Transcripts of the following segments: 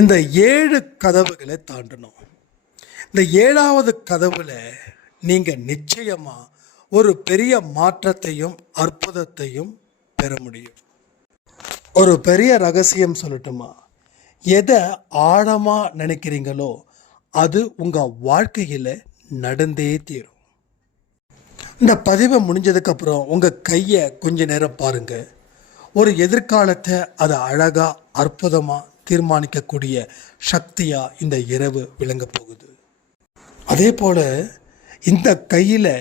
இந்த 7 கதவுகளை தாண்டணும். இந்த 7வது கதவுல நீங்கள் நிச்சயமாக ஒரு பெரிய மாற்றத்தையும் அற்புதத்தையும் பெற முடியும். ஒரு பெரிய ரகசியம் சொல்லட்டுமா? எதை ஆழமாக நினைக்கிறீங்களோ அது உங்கள் வாழ்க்கையில் நடந்தே தீரும். இந்த பதிவை முடிஞ்சதுக்கப்புறம் உங்கள் கையை கொஞ்ச நேரம் பாருங்கள். ஒரு எதிர்காலத்தை அதை அழகாக அற்புதமாக தீர்மானிக்கக்கூடிய சக்தியாக இந்த இரவு விளங்க போகுது. அதே போல் இந்த கையில்,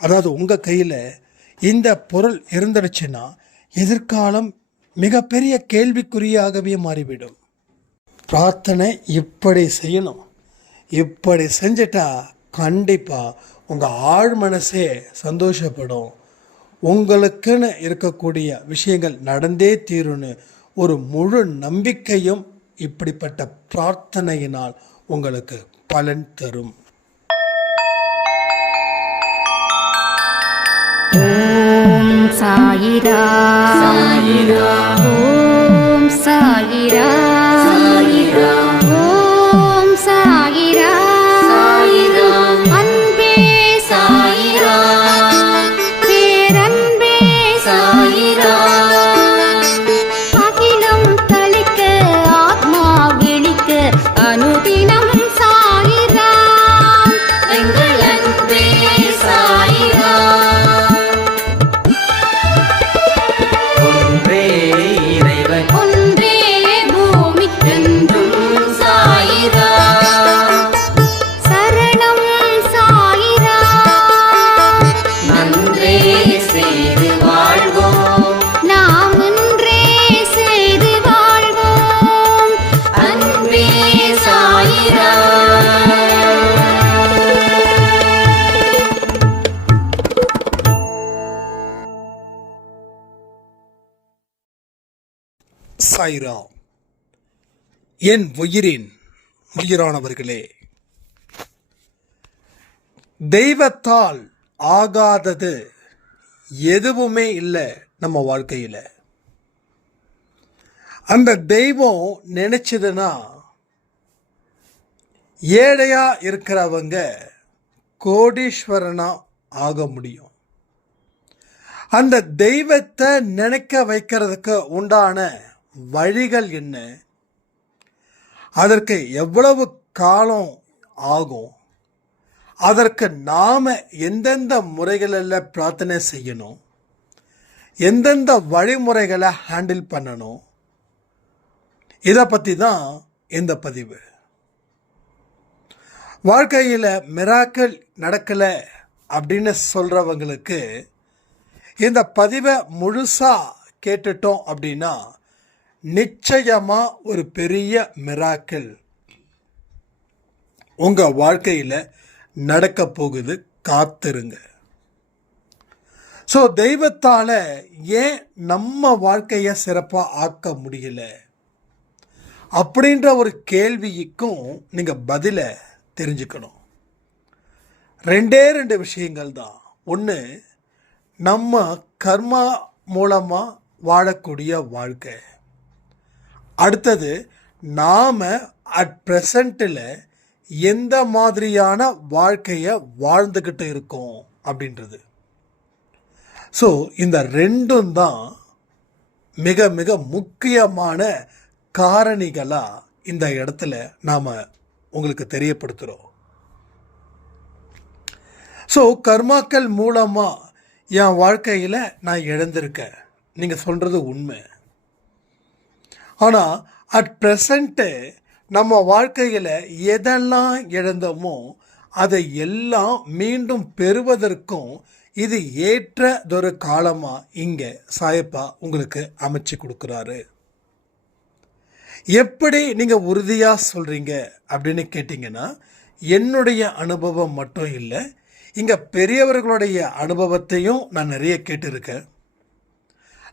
அதாவது உங்கள் கையில் இந்த பொருள் இருந்துடுச்சுன்னா எதிர்காலம் மிகப்பெரிய கேள்விக்குறியாகவே மாறிவிடும். பிரார்த்தனை இப்படி செய்யணும். இப்படி செஞ்சிட்டா கண்டிப்பாக உங்கள் ஆழ் மனசே சந்தோஷப்படும். உங்களுக்குன்னு இருக்கக்கூடிய விஷயங்கள் நடந்தே தீரும்னு ஒரு முழு நம்பிக்கையும் இப்படிப்பட்ட பிரார்த்தனையினால் உங்களுக்கு பலன் தரும். ஓம் சாயிரா சாயிரா, ஓம் சாயிரா சாயிரா, ஓம் சாயிரா சாயிரா, அன்பே சாயிரா, பேரன்பே சாயிரா, அகிலம் தளிக்க ஆத்மா விழிக்க அனுதினம் சாயிரா, எங்கள் அன்பே சாயிரா. ஒன்றே பூமிக்கென்றும் சாயிரா, சரணம் சாயிரா, நன்றே செய்து வாழ்வோம், நாம் ஒன்றே செய்து வாழ்வோம், அன்பே சாயிரா. சாயிரா. என் உயிரின் உயிரானவர்களே, தெய்வத்தால் ஆகாதது எதுவுமே இல்லை நம்ம வாழ்க்கையில். அந்த தெய்வம் நினைச்சதுன்னா ஏழையா இருக்கிறவங்க கோடீஸ்வரனா ஆக முடியும். அந்த தெய்வத்தை நினைக்க வைக்கிறதுக்கு உண்டான வழிகள் என்ன, அதற்கு எவ்வளவு காலம் ஆகும், அதற்கு நாம் எந்தெந்த முறைகளில் பிரார்த்தனை செய்யணும், எந்தெந்த வழிமுறைகளை ஹேண்டில் பண்ணணும், இதை பற்றி தான் இந்த பதிவு. வாழ்க்கையில் மிராக்கிள் நடக்கலை அப்படின்னு சொல்கிறவங்களுக்கு இந்த பதிவை முழுசாக கேட்டுட்டோம் அப்படின்னா நிச்சயமாக ஒரு பெரிய மிராக்கிள் உங்கள் வாழ்க்கையில் நடக்க போகுது. காத்திருங்க. ஸோ தெய்வத்தால் ஏன் நம்ம வாழ்க்கையை சிறப்பாக ஆக்க முடியல அப்படின்ற ஒரு கேள்விக்கும் நீங்கள் பதிலை தெரிஞ்சுக்கணும். 2 விஷயங்கள் தான். ஒன்று, நம்ம கர்மா மூலமாக வாழக்கூடிய வாழ்க்கை. அடுத்தது, நாம் அட் ப்ரெசண்ட்டில் எந்த மாதிரியான வாழ்க்கையை வாழ்ந்துக்கிட்டு இருக்கோம் அப்படின்றது. ஸோ இந்த 2ம் தான் மிக மிக முக்கியமான காரணிகளாக இந்த இடத்துல நாம் உங்களுக்கு தெரியப்படுத்துகிறோம். ஸோ கர்மாக்கள் மூலமாக என் வாழ்க்கையில் நான் இழந்திருக்கேன், நீங்கள் சொல்கிறது உண்மை. ஆனால் அட் ப்ரெசண்ட்டு நம்ம வாழ்க்கையில் எதெல்லாம் இழந்தோமோ அதை எல்லாம் மீண்டும் பெறுவதற்கும் இது ஏற்றதொரு காலமாக இங்கே சாயப்பா உங்களுக்கு அமைச்சு கொடுக்குறாரு. எப்படி நீங்கள் உறுதியாக சொல்கிறீங்க அப்படின்னு கேட்டிங்கன்னா, என்னுடைய அனுபவம் மட்டும் இல்லை, இங்கே பெரியவர்களுடைய அனுபவத்தையும் நான் நிறைய கேட்டிருக்கேன்.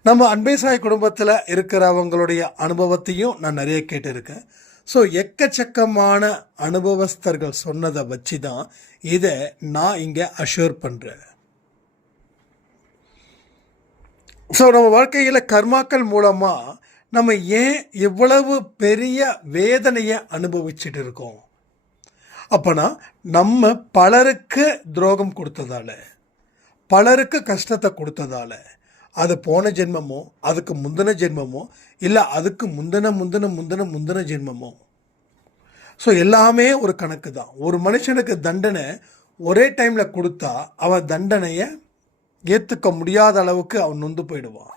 நம்ம அன்பே சாய் குடும்பத்தில் இருக்கிறவங்களுடைய அனுபவத்தையும் நான் நிறைய கேட்டிருக்கேன். ஸோ எக்கச்சக்கமான அனுபவஸ்தர்கள் சொன்னதை வச்சு தான் இதை நான் இங்கே அஷ்யூர் பண்ணுறேன். ஸோ நம்ம வாழ்க்கையில் கர்மாக்கள் மூலமாக நம்ம ஏன் இவ்வளவு பெரிய வேதனையை அனுபவிச்சுட்டு இருக்கோம்? அப்போனா நம்ம பலருக்கு துரோகம் கொடுத்ததால, பலருக்கு கஷ்டத்தை கொடுத்ததால, அது போன ஜென்மமோ, அதுக்கு முந்தின ஜென்மமோ, இல்லை அதுக்கு முந்தின முந்தின முந்தின முந்தின ஜென்மமோ, ஸோ எல்லாமே ஒரு கணக்கு தான். ஒரு மனுஷனுக்கு தண்டனை ஒரே டைமில் கொடுத்தா அவன் தண்டனையை ஏற்றுக்க முடியாத அளவுக்கு அவன் நொந்து போயிடுவான்.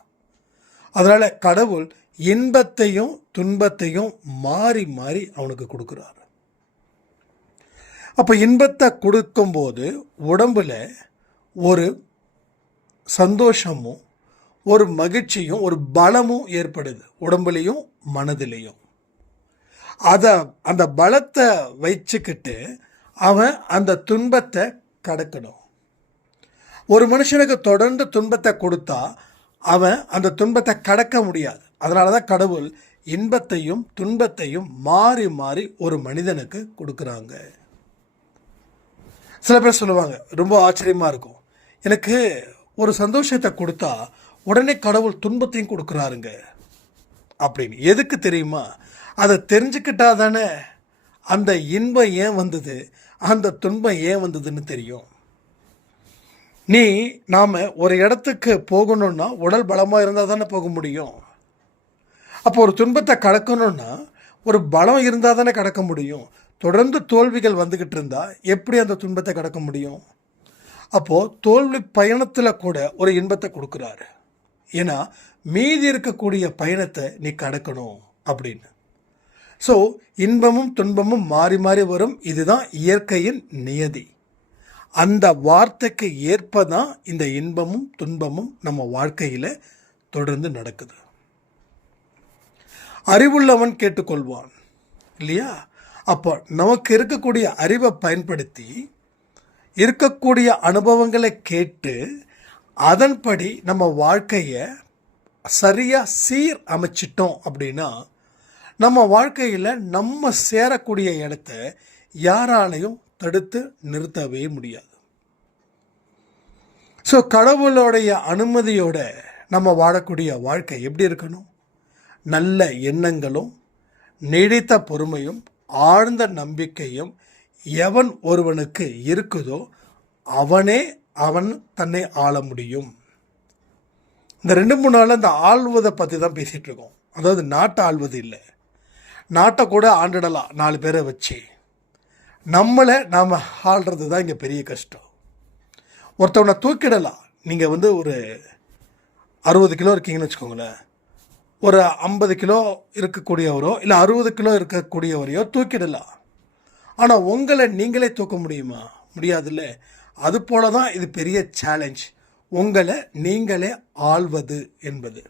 அதனால் கடவுள் இன்பத்தையும் துன்பத்தையும் மாறி மாறி அவனுக்கு கொடுக்குறாரு. அப்போ இன்பத்தை கொடுக்கும்போது உடம்புல ஒரு சந்தோஷமும் ஒரு மகிழ்ச்சியும் ஒரு பலமும் ஏற்படுது, உடம்புலையும் மனதிலையும். அந்த பலத்தை வச்சுக்கிட்டு அவன் அந்த துன்பத்தை கடக்கணும். ஒரு மனுஷனுக்கு தொடர்ந்து துன்பத்தை கொடுத்தா அவன் அந்த துன்பத்தை கடக்க முடியாது. அதனால தான் கடவுள் இன்பத்தையும் துன்பத்தையும் மாறி மாறி ஒரு மனிதனுக்கு கொடுக்குறாங்க. சில பேர் சொல்லுவாங்க, ரொம்ப ஆச்சரியமாக இருக்கும், எனக்கு ஒரு சந்தோஷத்தை கொடுத்தா உடனே கடவுள் துன்பத்தையும் கொடுக்குறாருங்க அப்படின்னு. எதுக்கு தெரியுமா? அதை தெரிஞ்சுக்கிட்டா தானே அந்த இன்பம் ஏன் வந்தது, அந்த துன்பம் ஏன் வந்ததுன்னு தெரியும். நாம் ஒரு இடத்துக்கு போகணுன்னா உடல் பலமாக இருந்தால் தானே போக முடியும். அப்போ ஒரு துன்பத்தை கடக்கணும்னா ஒரு பலம் இருந்தால் தானே கடக்க முடியும். தொடர்ந்து தோல்விகள் வந்துக்கிட்டு இருந்தால் எப்படி அந்த துன்பத்தை கடக்க முடியும்? அப்போது தோல்வி பயணத்தில் கூட ஒரு இன்பத்தை கொடுக்குறாரு. ஏன்னா மீதி இருக்கக்கூடிய பயணத்தை நீ கடக்கணும் அப்படின்னு. ஸோ இன்பமும் துன்பமும் மாறி மாறி வரும். இதுதான் இயற்கையின் நியதி. அந்த வார்த்தைக்கு ஏற்ப தான் இந்த இன்பமும் துன்பமும் நம்ம வாழ்க்கையில் தொடர்ந்து நடக்குது. அறிவுள்ளவன் கேட்டுக்கொள்வான் இல்லையா? அப்போ நமக்கு இருக்கக்கூடிய அறிவை பயன்படுத்தி இருக்கக்கூடிய அனுபவங்களை கேட்டு அதன்படி நம்ம வாழ்க்கையை சரியாக சீர் அமைச்சிட்டோம் அப்படின்னா நம்ம வாழ்க்கையில் நம்ம சேரக்கூடிய இடத்த யாராலையும் தடுத்து நிறுத்தவே முடியாது. ஸோ கடவுளுடைய அனுமதியோட நம்ம வாழக்கூடிய வாழ்க்கை எப்படி இருக்கணும்? நல்ல எண்ணங்களும் நீடித்த பொறுமையும் ஆழ்ந்த நம்பிக்கையும் எவன் ஒருவனுக்கு இருக்குதோ அவன் தன்னை ஆள முடியும். இந்த 2-3 நாளில் இந்த ஆள்வதை பற்றி தான் பேசிகிட்டு இருக்கோம். அதாவது நாட்டை ஆள்வது இல்லை, நாட்டை கூட ஆண்டுடலாம் 4 பேரை வச்சு. நம்மளை நாம் ஆள்றது தான் இங்கே பெரிய கஷ்டம். ஒருத்தவனை தூக்கிடலாம். நீங்கள் ஒரு 60 கிலோ இருக்கீங்கன்னு வச்சுக்கோங்களேன், ஒரு 50 கிலோ இருக்கக்கூடியவரோ இல்லை 60 கிலோ இருக்கக்கூடியவரையோ தூக்கிடலாம். ஆனால் உங்களை நீங்களே தூக்க முடியுமா? முடியாதுல்ல. அது போல தான் இது பெரிய சேலஞ்ச், உங்களை நீங்களே ஆள்வது என்பது.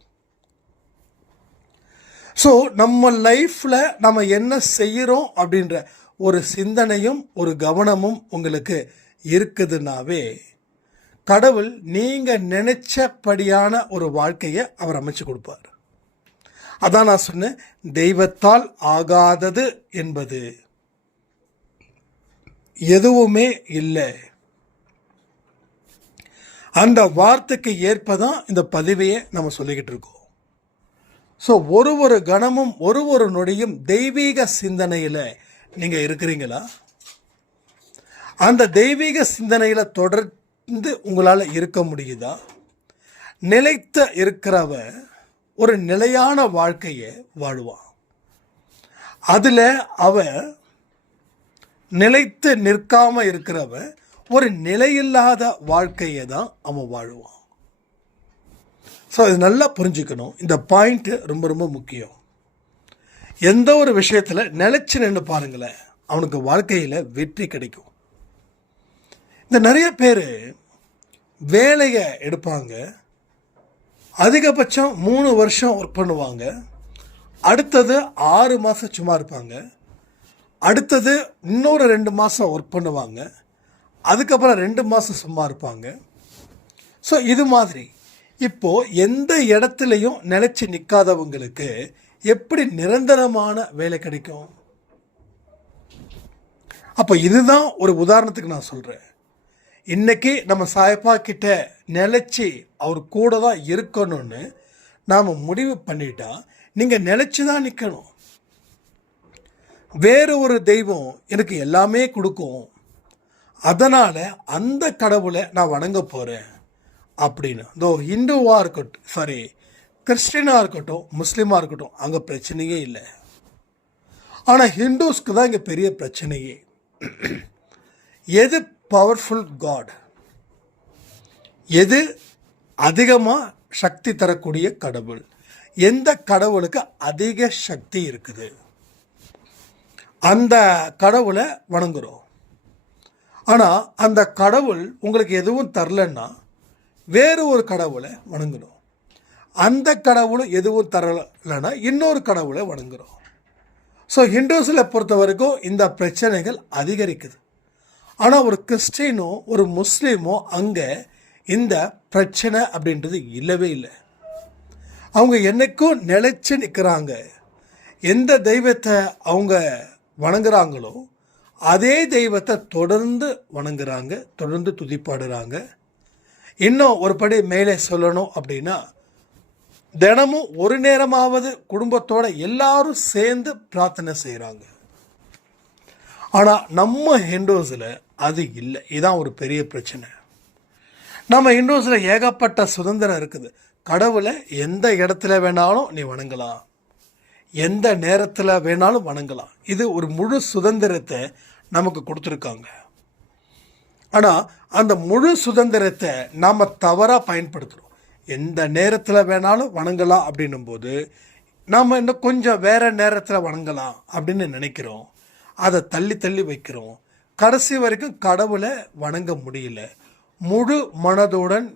ஸோ நம்ம லைஃப்பில் நம்ம என்ன செய்கிறோம் அப்படின்ற ஒரு சிந்தனையும் ஒரு கவனமும் உங்களுக்கு இருக்குதுன்னாவே கடவுள் நீங்கள் நினைச்சபடியான ஒரு வாழ்க்கையை அவர் அமைச்சு கொடுப்பார். அதான் நான் சொன்னேன், தெய்வத்தால் ஆகாதது என்பது எதுவுமே இல்லை. அந்த வார்த்தைக்கு ஏற்பதான் இந்த பதிவையே நம்ம சொல்லிக்கிட்டு இருக்கோம். ஸோ ஒரு கணமும் ஒரு நொடியும் தெய்வீக சிந்தனையில் நீங்கள் இருக்கிறீங்களா? அந்த தெய்வீக சிந்தனையில் தொடர்ந்து உங்களால் இருக்க முடியுதா? நிலைத்த இருக்கிறவ ஒரு நிலையான வாழ்க்கையை வாழுவான். அதில் அவ நிலைத்து நிற்காம இருக்கிறவ ஒரு நிலையில்லாத வாழ்க்கையை தான் அவன் வாழுவான். ஸோ இது நல்லா புரிஞ்சுக்கணும். இந்த பாயிண்ட்டு ரொம்ப ரொம்ப முக்கியம். எந்த ஒரு விஷயத்தில் நிலைச்சு நின்று பாருங்களேன், அவனுக்கு வாழ்க்கையில் வெற்றி கிடைக்கும். இந்த நிறைய பேர் வேலையை எடுப்பாங்க, அதிகபட்சம் 3 வருஷம் ஒர்க் பண்ணுவாங்க, அடுத்தது 6 மாதம் சும்மா இருப்பாங்க, அடுத்தது இன்னொரு 2 மாதம் ஒர்க் பண்ணுவாங்க, அதுக்கப்புறம் 2 மாதம் சும்மா இருப்பாங்க. ஸோ இது மாதிரி இப்போது எந்த இடத்துலையும் நிலைச்சி நிற்காதவங்களுக்கு எப்படி நிரந்தரமான வேலை கிடைக்கும்? அப்போ இதுதான் ஒரு உதாரணத்துக்கு நான் சொல்கிறேன். இன்றைக்கி நம்ம சாயப்பா கிட்ட நிலைச்சி அவர் கூட தான் இருக்கணும்னு நாம் முடிவு பண்ணிட்டா நீங்கள் நிலைச்சு தான் நிற்கணும். வேறு ஒரு தெய்வம் எனக்கு எல்லாமே கொடுக்கும், அதனால் அந்த கடவுளை நான் வணங்க போகிறேன் அப்படின்னு, இதோ ஹிந்துவாக இருக்கட்டும், கிறிஸ்டினாக இருக்கட்டும், முஸ்லீமாக இருக்கட்டும், அங்கே பிரச்சனையே இல்லை. ஆனால் ஹிந்துஸ்க்கு தான் இங்கே பெரிய பிரச்சனையே. எது பவர்ஃபுல் காட், எது அதிகமாக சக்தி தரக்கூடிய கடவுள், எந்த கடவுளுக்கு அதிக சக்தி இருக்குது, அந்த கடவுளை வணங்குறோம். ஆனால் அந்த கடவுள் உங்களுக்கு எதுவும் தரலன்னா வேறு ஒரு கடவுளை வணங்குறோம். அந்த கடவுளும் எதுவும் தரலைன்னா இன்னொரு கடவுளை வணங்குறோம். ஸோ ஹிந்துஸில் பொறுத்த வரைக்கும் இந்த பிரச்சனைகள் அதிகரிக்குது. ஆனால் ஒரு கிறிஸ்டினோ ஒரு முஸ்லீமோ அங்கே இந்த பிரச்சனை அப்படின்றது இல்லவே இல்லை. அவங்க என்னைக்கும் நிலைச்சு நிற்கிறாங்க. எந்த தெய்வத்தை அவங்க வணங்குறாங்களோ அதே தெய்வத்தை தொடர்ந்து வணங்குறாங்க, தொடர்ந்து துதிப்பாடுறாங்க. இன்னும் ஒரு படி மேலே சொல்லணும் அப்படின்னா, தினமும் ஒரு நேரமாவது குடும்பத்தோட எல்லாரும் சேர்ந்து பிரார்த்தனை செய்கிறாங்க. ஆனால் நம்ம ஹிந்துஸில் அது இல்லை. இதுதான் ஒரு பெரிய பிரச்சனை. நம்ம ஹிந்துஸில் ஏகப்பட்ட சுதந்திரம் இருக்குது. கடவுளை எந்த இடத்துல வேணாலும் நீ வணங்கலாம், எந்த நேரத்தில் வேணாலும் வணங்கலாம். இது ஒரு முழு சுதந்திரத்தை நமக்கு கொடுத்துருக்காங்க. ஆனால் அந்த முழு சுதந்திரத்தை நாம் தவறாக பயன்படுத்துகிறோம். எந்த நேரத்தில் வேணாலும் வணங்கலாம் அப்படின்னும் போது நாம் இன்னும் கொஞ்சம் வேறு நேரத்தில் வணங்கலாம் அப்படின்னு நினைக்கிறோம். அதை தள்ளி தள்ளி வைக்கிறோம். கடைசி வரைக்கும் கடவுளை வணங்க முடியல. முழு மனதுடன்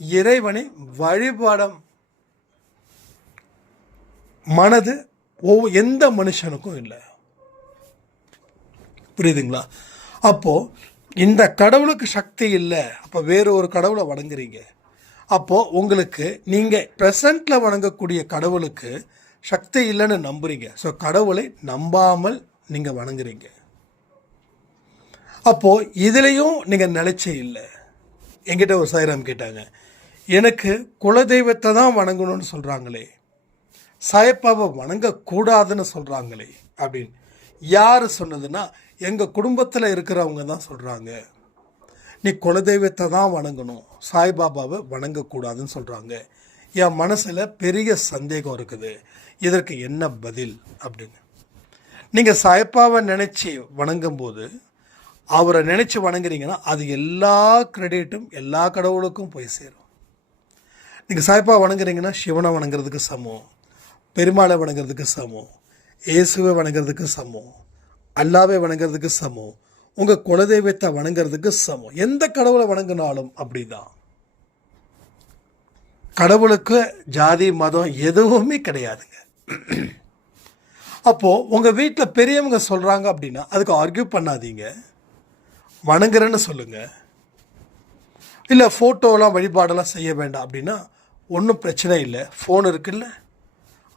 இறைவனை வழிபாடம் மனது எந்த மனுஷனுக்கும் இல்லை. புரியுதுங்களா? அப்போது இந்த கடவுளுக்கு சக்தி இல்லை, அப்போ வேறு ஒரு கடவுளை வணங்குறீங்க. அப்போது உங்களுக்கு நீங்கள் ப்ரெசண்ட்டில் வணங்கக்கூடிய கடவுளுக்கு சக்தி இல்லைன்னு நம்புறீங்க. ஸோ கடவுளை நம்பாமல் நீங்கள் வணங்குறீங்க. அப்போது இதுலேயும் நீங்கள் நிலைச்சே இல்லை. என்கிட்ட ஒரு சாய்ராம் கேட்டாங்க, எனக்கு குலதெய்வத்தை தான் வணங்கணும்னு சொல்கிறாங்களே, சாயப்பாவை வணங்கக்கூடாதுன்னு சொல்கிறாங்களே அப்படின்னு. யார் சொன்னதுன்னா எங்கள் குடும்பத்தில் இருக்கிறவங்க தான் சொல்கிறாங்க. நீ குலதெய்வத்தை தான் வணங்கணும், சாய்பாபாவை வணங்கக்கூடாதுன்னு சொல்கிறாங்க. என் மனசில் பெரிய சந்தேகம் இருக்குது, இதற்கு என்ன பதில் அப்படின்னு. நீங்கள் சாய்பாவை நினச்சி வணங்கும்போது, அவரை நினச்சி வணங்குறீங்கன்னா அது எல்லா கிரெடிட்டும் எல்லா கடவுளுக்கும் போய் சேரும். நீங்கள் சாய்பாவை வணங்குறீங்கன்னா சிவனை வணங்குறதுக்கு சமம், பெருமாளை வணங்குறதுக்கு சமம், இயேசுவை வணங்குறதுக்கு சமம், அல்லாவை வணங்குறதுக்கு சமம், உங்கள் குலதெய்வத்தை வணங்குறதுக்கு சமம். எந்த கடவுளை வணங்கினாலும் அப்படிதான். கடவுளுக்கு ஜாதி மதம் எதுவுமே கிடையாதுங்க. அப்போது உங்கள் வீட்டில் பெரியவங்க சொல்கிறாங்க அப்படின்னா அதுக்கு ஆர்கியூ பண்ணாதீங்க, வணங்குறேன்னு சொல்லுங்கள். இல்லை ஃபோட்டோலாம் வழிபாடெல்லாம் செய்ய வேண்டாம் அப்படின்னா ஒன்றும் பிரச்சனை இல்லை. ஃபோன் இருக்குல்ல,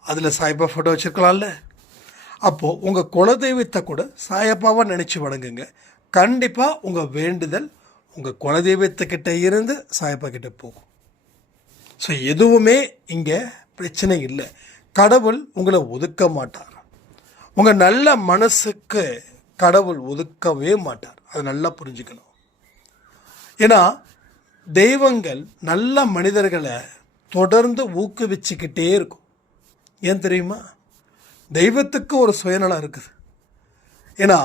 அதில் சாய்பா ஃபோட்டோ வச்சுருக்கலாம்ல. அப்போது உங்கள் குலதெய்வத்தை கூட சாயப்பாவாக நினச்சி வணங்குங்க. கண்டிப்பாக உங்கள் வேண்டுதல் உங்கள் குலதெய்வத்துக்கிட்ட இருந்து சாயப்பா கிட்ட போகும். ஸோ எதுவுமே இங்கே பிரச்சனை இல்லை. கடவுள் உங்களை ஒதுக்க மாட்டார். உங்கள் நல்ல மனசுக்கு கடவுள் ஒதுக்கவே மாட்டார். அதை நல்லா புரிஞ்சுக்கணும். ஏன்னா தெய்வங்கள் நல்ல மனிதர்களை தொடர்ந்து ஊக்குவிச்சுக்கிட்டே இருக்கும். ஏன் தெரியுமா? தெய்வத்துக்கு ஒரு சுயநலம் இருக்குது. ஏன்னா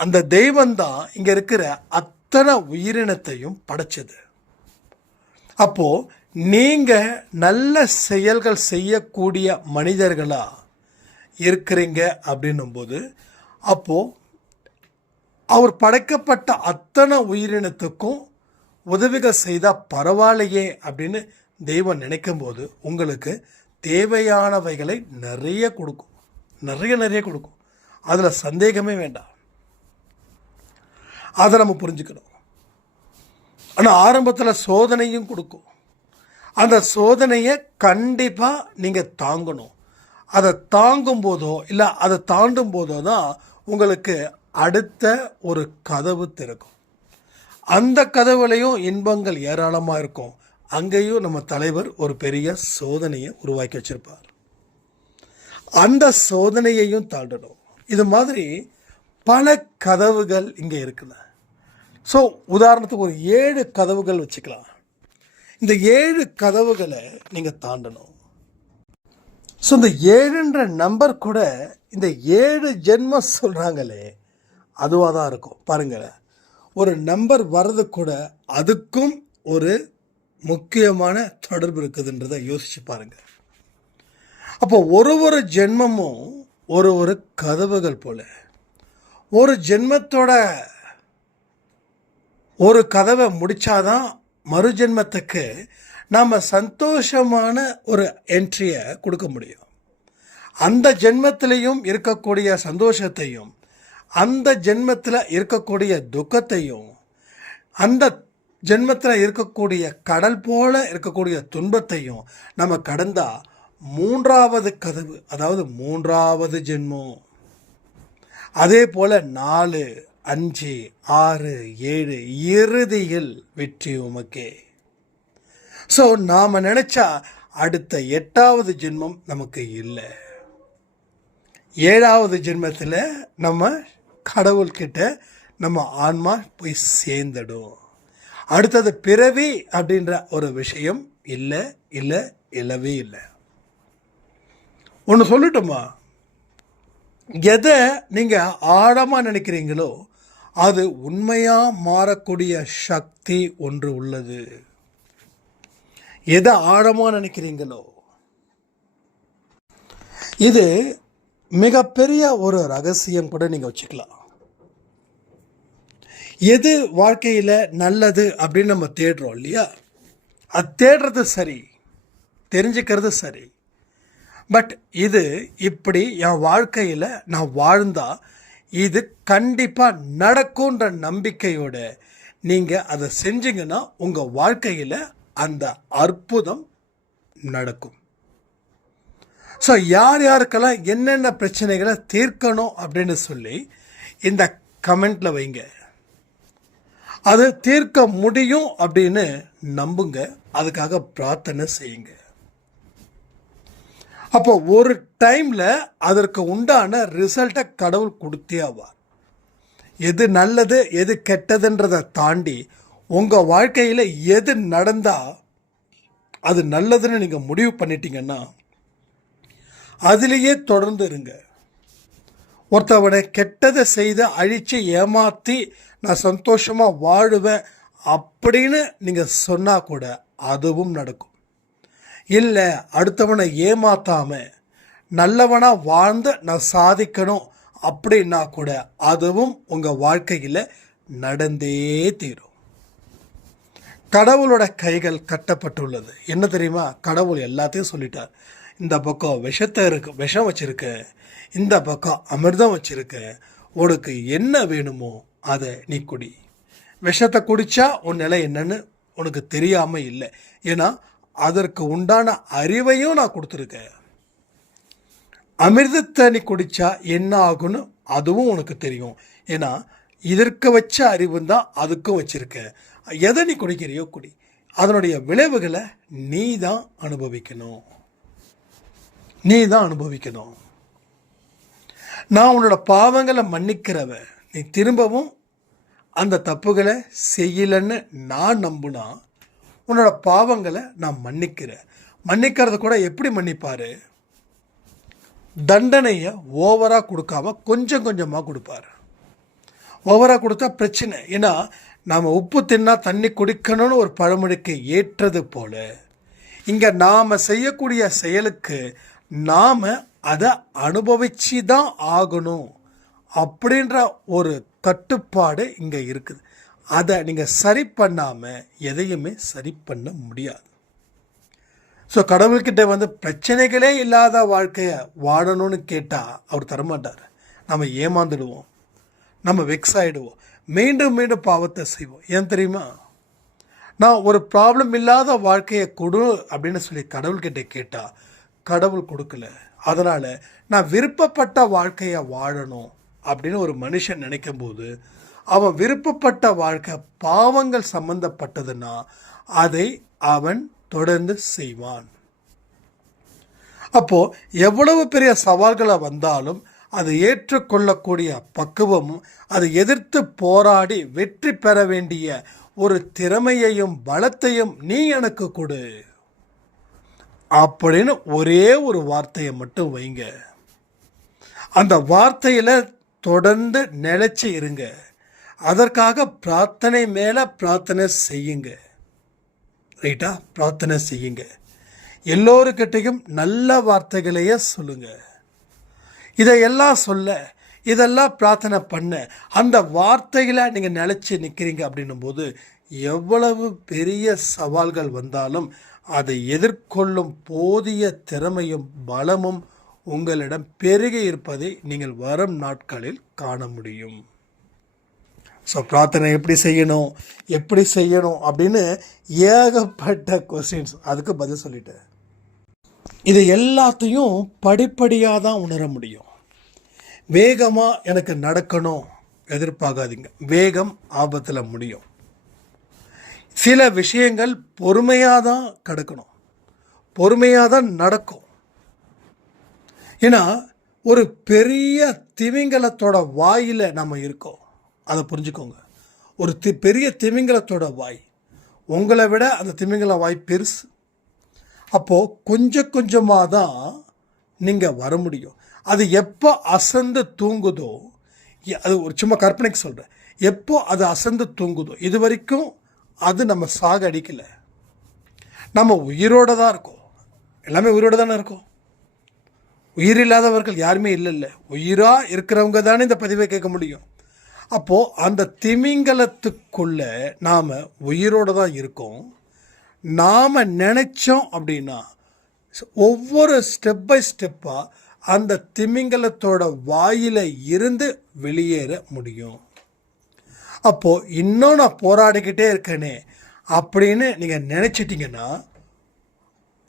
அந்த தெய்வந்தான் இங்கே இருக்கிற அத்தனை உயிரினத்தையும் படைச்சது. அப்போது நீங்கள் நல்ல செயல்கள் செய்யக்கூடிய மனிதர்களாக இருக்கிறீங்க அப்படின்னும்போது, அப்போது அவர் படைக்கப்பட்ட அத்தனை உயிரினத்துக்கும் உதவிகள் செய்தால் பரவாயில்லையே அப்படின்னு தெய்வம் நினைக்கும்போது உங்களுக்கு தேவையானவைகளை நிறைய கொடுக்கும், நிறைய கொடுக்கும். அதில் சந்தேகமே வேண்டாம். அதை நம்ம புரிஞ்சுக்கணும். ஆனால் ஆரம்பத்தில் சோதனையும் கொடுக்கும். அந்த சோதனையை கண்டிப்பாக நீங்கள் தாங்கணும். அதை தாங்கும் போதோ இல்லை அதை தாண்டும் போதோ தான் உங்களுக்கு அடுத்த ஒரு கதவு திறக்கும். அந்த கதவுலையும் இன்பங்கள் ஏராளமாக இருக்கும். அங்கேயும் நம்ம தலைவர் ஒரு பெரிய சோதனையை உருவாக்கி வச்சிருப்பார். அந்த சோதனையையும் தாண்டணும். இது மாதிரி பல கதவுகள் இங்கே இருக்குல்ல. ஸோ உதாரணத்துக்கு ஒரு 7 கதவுகள் வச்சுக்கலாம். இந்த 7 கதவுகளை நீங்கள் தாண்டணும். ஸோ இந்த 7ன்ற நம்பர் கூட இந்த 7 ஜென்மம் சொல்கிறாங்களே அதுவாக தான் இருக்கும். பாருங்கள், ஒரு நம்பர் வர்றது கூட அதுக்கும் ஒரு முக்கியமான தொடர்பு இருக்குதுன்றதை யோசிச்சு பாருங்கள். அப்போ ஒரு ஜென்மமும் ஒரு கதவுகள் போல. ஒரு ஜென்மத்தோட ஒரு கதவை முடித்தாதான் மறு ஜென்மத்துக்கு நாம் சந்தோஷமான ஒரு என்ட்ரியை கொடுக்க முடியும். அந்த ஜென்மத்திலையும் இருக்கக்கூடிய சந்தோஷத்தையும், அந்த ஜென்மத்தில் இருக்கக்கூடிய துக்கத்தையும், அந்த ஜென்மத்தில் இருக்கக்கூடிய கடல் போல இருக்கக்கூடிய துன்பத்தையும் நம்ம கடந்தால் 3வது கதவு, அதாவது 3வது ஜென்மம். அதே போல் 4, 5, 6, 7 இறுதியில் வெற்றி உமக்கே. ஸோ நாம் நினச்சா அடுத்த 8வது ஜென்மம் நமக்கு இல்லை. 7வது ஜென்மத்தில் நம்ம கடவுள்கிட்ட நம்ம ஆன்மா போய் சேர்ந்துடும். அடுத்தது பிறவி அப்படின்ற ஒரு விஷயம் இல்லவே இல்லை. ஒன்று சொல்லட்டுமா, எதை நீங்கள் ஆழமாக நினைக்கிறீங்களோ அது உண்மையாக மாறக்கூடிய சக்தி ஒன்று உள்ளது. எதை ஆழமாக நினைக்கிறீங்களோ, இது மிகப்பெரிய ஒரு ரகசியம் கூட நீங்கள் வச்சுக்கலாம். எது வாழ்க்கையில் நல்லது அப்படின்னு நம்ம தேடுறோம் இல்லையா, அது தேடுறது சரி, தெரிஞ்சுக்கிறது சரி. பட் இது இப்படி என் வாழ்க்கையில் நான் வாழ்ந்தால் இது கண்டிப்பாக நடக்கும்ன்ற நம்பிக்கையோட நீங்கள் அதை செஞ்சீங்கன்னா உங்கள் வாழ்க்கையில் அந்த அற்புதம் நடக்கும். ஸோ யார் யாருக்கெல்லாம் என்னென்ன பிரச்சனைகளை தீர்க்கணும் அப்படின்னு சொல்லி இந்த கமெண்டில் வைங்க. அது தீர்க்க முடியும் அப்படின்னு நம்புங்க, அதுக்காக பிரார்த்தனை செய்யுங்க. அப்போ ஒரு டைமில் அதற்கு உண்டான ரிசல்ட்டை கடவுள் கொடுத்தே ஆவார். எது நல்லது எது கெட்டதுன்றதை தாண்டி உங்கள் வாழ்க்கையில் எது நடந்தால் அது நல்லதுன்னு நீங்கள் முடிவு பண்ணிட்டீங்கன்னா அதிலேயே தொடர்ந்து இருங்க. ஒருத்தவனை கெட்டதை செய்து அழித்து ஏமாற்றி நான் சந்தோஷமாக வாழுவேன் அப்படின்னு நீங்கள் சொன்னால் கூட அதுவும் நடக்கும். இல்லை, அடுத்தவனை ஏமாற்றாமல் நல்லவனாக வாழ்ந்து நான் சாதிக்கணும் அப்படின்னா கூட அதுவும் உங்கள் வாழ்க்கையில் நடந்தே தீரும். கடவுளோட கைகள் கட்டப்பட்டுள்ளது. என்ன தெரியுமா, கடவுள் எல்லாத்தையும் சொல்லிட்டார். இந்த பக்கம் விஷம் வச்சுருக்க, இந்த பக்கம் அமிர்தம் வச்சுருக்க, உனக்கு என்ன வேணுமோ அதை நீ குடி. விஷத்தை குடித்தா உன் நிலை என்னன்னு உனக்கு தெரியாமல் இல்லை. ஏன்னா அதற்கு உண்டான அறிவையும் நான் கொடுத்துருக்கேன். அமிர்தத்தை நீ குடித்தா என்ன ஆகுன்னு அதுவும் உனக்கு தெரியும். ஏன்னா இதற்கு வச்ச அறிவு தான் அதுக்கும் வச்சுருக்க. எதை நீ குடிக்கிறியோ குடி, அதனுடைய விளைவுகளை நீ தான் அனுபவிக்கணும். நான் உன்னோட பாவங்களை மன்னிக்கிறவன். நீ திரும்பவும் அந்த தப்புகளை செய்யலைன்னு நான் நம்புனா உன்னோட பாவங்களை நான் மன்னிக்கிறது கூட எப்படி மன்னிப்பார்? தண்டனையை ஓவராக கொடுக்காம கொஞ்சம் கொஞ்சமாக கொடுப்பார். ஓவராக கொடுத்தா பிரச்சனை. ஏன்னா நாம் உப்பு தின்னா தண்ணி குடிக்கணும்னு ஒரு பழமொழிக்கு ஏற்றது போல இங்கே நாம் செய்யக்கூடிய செயலுக்கு நாம் அதை அனுபவிச்சு தான் ஆகணும் அப்படின்ற ஒரு கட்டுப்பாடு இங்கே இருக்குது. அதை நீங்கள் சரி பண்ணாமல் எதையுமே சரி பண்ண முடியாது. ஸோ கடவுள்கிட்ட பிரச்சனைகளே இல்லாத வாழ்க்கையை வாழணும்னு கேட்டால் அவர் தரமாட்டார். நம்ம ஏமாந்துடுவோம், நம்ம வெக்ஸ் ஆகிடுவோம், மீண்டும் மீண்டும் பாவத்தை செய்வோம். ஏன் தெரியுமா, நான் ஒரு ப்ராப்ளம் இல்லாத வாழ்க்கையை கொடு அப்படின்னு சொல்லி கடவுள்கிட்ட கேட்டால் கடவுள் கொடுக்கல. அதனால் நான் விருப்பப்பட்ட வாழ்க்கையை வாழணும் அப்படின்னு ஒரு மனுஷன் நினைக்கும் போது அவன் விருப்பப்பட்ட வாழ்க்கை பாவங்கள் சம்பந்தப்பட்டதுன்னா அதை அவன் தொடர்ந்து செய்வான். அப்போது எவ்வளவு பெரிய சவால்களை வந்தாலும் அதை ஏற்றுக்கொள்ளக்கூடிய பக்குவமும் அதை எதிர்த்து போராடி வெற்றி பெற வேண்டிய ஒரு திறமையையும் பலத்தையும் நீ எனக்கு கொடு அப்படின்னு ஒரே ஒரு வார்த்தையை மட்டும் வைங்க. அந்த வார்த்தையில் தொடர்ந்து நிலைச்சி இருங்க. அதற்காக பிரார்த்தனை மேலே பிரார்த்தனை செய்யுங்க. ரைட்டா? பிரார்த்தனை செய்யுங்க. எல்லோருக்கிட்டையும் நல்ல வார்த்தைகளையே சொல்லுங்க. இதையெல்லாம் சொல்ல, இதெல்லாம் பிரார்த்தனை பண்ண, அந்த வார்த்தையில் நீங்கள் நிலைச்சி நிற்கிறீங்க அப்படின்னும் போது எவ்வளவு பெரிய சவால்கள் வந்தாலும் அதை எதிர்கொள்ளும் போதிய திறமையும் பலமும் உங்களிடம் பெருகி இருப்பதை நீங்கள் வரும் நாட்களில் காண முடியும். ஸோ பிரார்த்தனை எப்படி செய்யணும் அப்படின்னு ஏகப்பட்ட கொஸ்டின்ஸ், அதுக்கு பதில் சொல்லிட்டேன். இது எல்லாத்தையும் படிப்படியாக தான் உணர முடியும். வேகமாக எனக்கு நடக்கணும் எதிர்பார்க்காதீங்க. வேகம் ஆபத்தில் முடியும். சில விஷயங்கள் பொறுமையாக தான் கிடக்கணும், பொறுமையாக தான் நடக்கும். ஏன்னா ஒரு பெரிய திமிங்கலத்தோட வாயில் நம்ம இருக்கோம். அதை புரிஞ்சுக்கோங்க. ஒரு பெரிய திமிங்கலத்தோட வாய், உங்களை விட அந்த திமிங்கல வாய் பெருசு. அப்போது கொஞ்சம் கொஞ்சமாக தான் நீங்கள் வர முடியும். அது எப்போ அசந்து தூங்குதோ, அது ஒரு சும்மா கற்பனைக்கு சொல்கிறேன், எப்போ அது அசந்து தூங்குதோ இது வரைக்கும் அது நம்ம சாக அடிக்கலை. நம்ம உயிரோடு தான் இருக்கோம். எல்லாமே உயிரோடு தானே இருக்கோம். உயிர் இல்லாதவர்கள் யாருமே இல்லைல்ல. உயிராக இருக்கிறவங்க தானே இந்த பதிவை கேட்க முடியும். அப்போது அந்த திமிங்கலத்துக்குள்ளே நாம் உயிரோடு தான் இருக்கோம். நாம் நினச்சோம் அப்படின்னா ஒவ்வொரு ஸ்டெப் பை ஸ்டெப்பாக அந்த திமிங்கலத்தோட வாயில் இருந்து வெளியேற முடியும். அப்போது இன்னும் நான் போராடிக்கிட்டே இருக்கேனே அப்படின்னு நீங்கள் நினச்சிட்டிங்கன்னா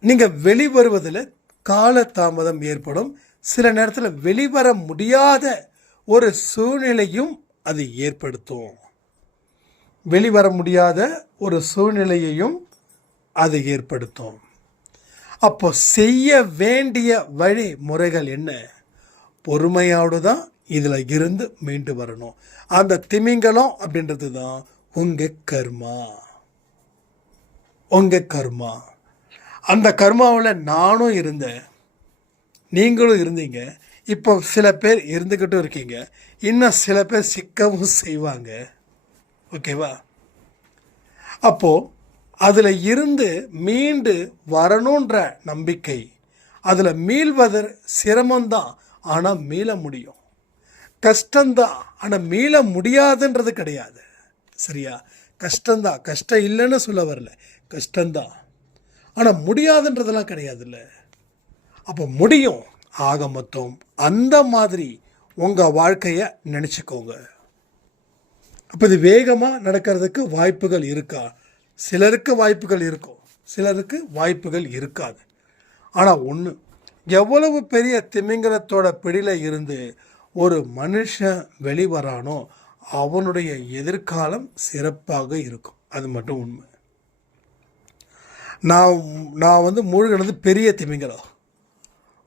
நீங்கள் வெளிவருவதில் காலதாமதம் ஏற்படும். சில நேரத்தில் வெளிவர முடியாத ஒரு சூழ்நிலையும் அது ஏற்படுத்தும். வெளிவர முடியாத ஒரு சூழ்நிலையையும் அது ஏற்படுத்தும். அப்போ செய்ய வேண்டிய வழிமுறைகள் என்ன? பொறுமையோடு தான் இதில் இருந்து மீண்டு வரணும். அந்த திமிங்கலம் அப்படின்றது தான் உங்கள் கர்மா. உங்கள் கர்மா. அந்த கர்மாவில் நானும் இருந்தேன், நீங்களும் இருந்தீங்க. இப்போ சில பேர் இருந்துக்கிட்டும் இருக்கீங்க. இன்னும் சில பேர் சிக்கவும் செய்வாங்க. ஓகேவா? அப்போது அதில் இருந்து மீண்டு வரணுன்ற நம்பிக்கை, அதில் மீள்வதர் சிரமம்தான், ஆனால் மீள முடியும். கஷ்டம்தான், ஆனால் மீள முடியாதுன்றது கிடையாது. சரியா? கஷ்டம்தான், கஷ்டம் இல்லைன்னு சொல்ல வரல, கஷ்டம்தான், ஆனால் முடியாதுன்றதெல்லாம் கிடையாதுல்ல. அப்போ முடியும். ஆக மொத்தம் அந்த மாதிரி உங்கள் வாழ்க்கையை நினச்சிக்கோங்க. அப்போ இது வேகமாக நடக்கிறதுக்கு வாய்ப்புகள் இருக்கா? சிலருக்கு வாய்ப்புகள் இருக்கும், சிலருக்கு வாய்ப்புகள் இருக்காது. ஆனால் ஒன்று, எவ்வளவு பெரிய திமிங்கலத்தோட பிடியில் இருந்து ஒரு மனுஷன் வெளிவரானோ அவனுடைய எதிர்காலம் சிறப்பாக இருக்கும். அது மட்டும் உண்மை. நான் மூழ்கினது பெரிய திமிங்கலம்.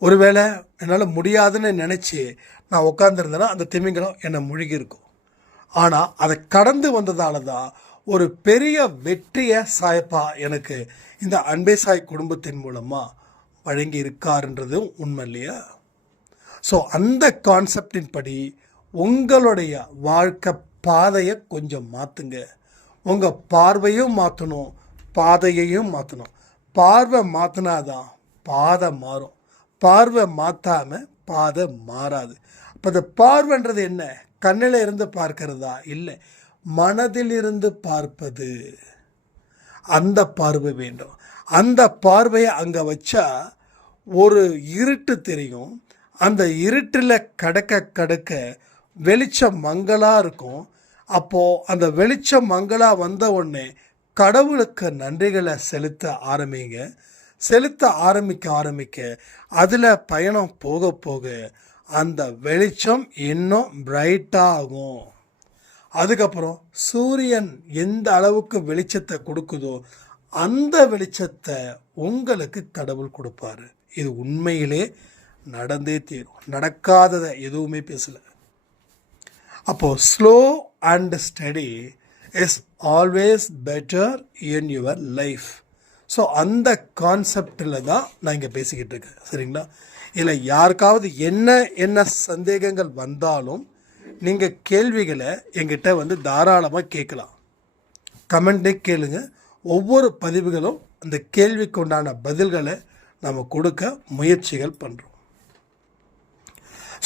ஒருவேளை என்னால் முடியாதுன்னு நினச்சி நான் உட்காந்துருந்தேன்னா அந்த திமிங்கலம் என்னை முழுகி இருக்கும். ஆனால் அதை கடந்து வந்ததால தான் ஒரு பெரிய வெற்றியை சாயப்பா எனக்கு இந்த அன்பே சாய் குடும்பத்தின் மூலமாக வழங்கி இருக்காருன்றதும் உண்மை இல்லையா? ஸோ அந்த கான்செப்டின் படி உங்களுடைய வாழ்க்கை பாதையை கொஞ்சம் மாற்றுங்க. உங்கள் பார்வையும் மாற்றணும், பாதையையும் மாற்றணும். பார்வை மாற்றினாதான் பாதை மாறும். பார்வை மாற்றாமல் பாதை மாறாது. அப்போ அந்த பார்வைன்றது என்ன? கண்ணில் இருந்து பார்க்கறதா? இல்லை, மனதில் இருந்து பார்ப்பது. அந்த பார்வை வேண்டும். அந்த பார்வையை அங்கே வச்சா ஒரு இருட்டு தெரியும். அந்த இருட்டில் கடக்க வெளிச்சம் மங்களாக இருக்கும். அப்போது அந்த வெளிச்சம் மங்களாக வந்த உடனே கடவுளுக்கு நன்றிகளை செலுத்த ஆரம்பிங்க. செலுத்த ஆரம்பிக்க அதில் பயணம் போக போக அந்த வெளிச்சம் இன்னும் பிரைட்டாக ஆகும். அதுக்கப்புறம் சூரியன் எந்த அளவுக்கு வெளிச்சத்தை கொடுக்குதோ அந்த வெளிச்சத்தை உங்களுக்கு கடவுள் கொடுப்பாரு. இது உண்மையிலே நடந்தே தீரும். நடக்காததை எதுவுமே பேசலை. அப்போது slow and study is always better in your life. So அந்த கான்செப்டில் தான் நான் இங்கே பேசிக்கிட்டு இருக்கேன். சரிங்களா? இல்லை யாருக்காவது என்ன சந்தேகங்கள் வந்தாலும் நீங்கள் கேள்விகளை என்கிட்ட தாராளமாக கேட்கலாம். கமெண்ட்டே கேளுங்க. ஒவ்வொரு பதிவுகளும் அந்த கேள்விக்கு உண்டான பதில்களை நம்ம கொடுக்க முயற்சிகள் பண்ணுறோம்.